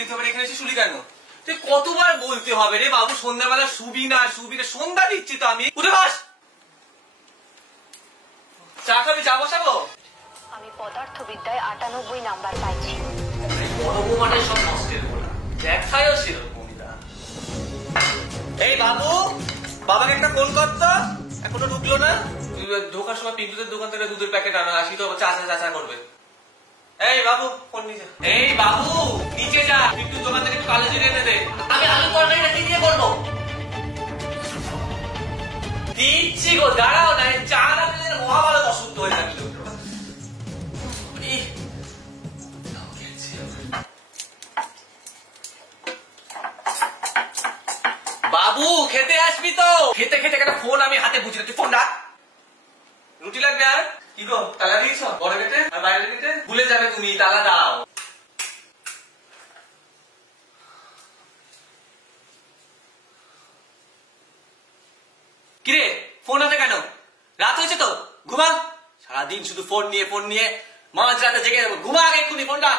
যেতে হবে, এখানে এসে শুলি কেন? তুই কতবার বলতে হবে রে বাবু, সন্ধ্যাবেলা শুবি না শুবি না, সন্ধ্যা দিচ্ছি তো আমি। উঠে বাস, চা খাবি? চা বসাবো? আমি পদার্থবিদ্যায় 98 নাম্বার পাইছি। বড় বৌমাটাই সব নষ্টের গোড়া, দেখায়ও সেরকমই না। এই বাবু, বাবাকে একটা ফোন করতো, এখনো ঢুকলো না। ঢোকার সময় পিন্টুদের দোকান থেকে দুধের প্যাকেট আনা, আসি তো চাচা চাচা করবে। এই বাবু ফোন নিচে। এই বাবু নিচে যা, পিন্টুর দোকান থেকে একটু কালো জিরে এনে দে। আমি আলু তরকারিটা কি দিয়ে করবো? দিচ্ছি গো, দাঁড়াও না, চা না দিলে মহাভারত অশুদ্ধ হয়ে যাবে। বাবু খেতে আসবি তো? খেতে খেতে একটা ফোন আমি হাতে বুঝি না, তুই ফোন রাখ। রুটি লাগবে আর কি গো, তালা দিয়েছ বড় গেটে আর বাইরের গেটে? ভুলে যাবে তুমি, তালা দাও। কিরে ফোন হাতে কেন? রাত হয়েছে তো, ঘুমা। সারাদিন শুধু ফোন নিয়ে মাঝ রাতে জেগে যাবো, ঘুমা আগে এক্ষুনি ফোনটা।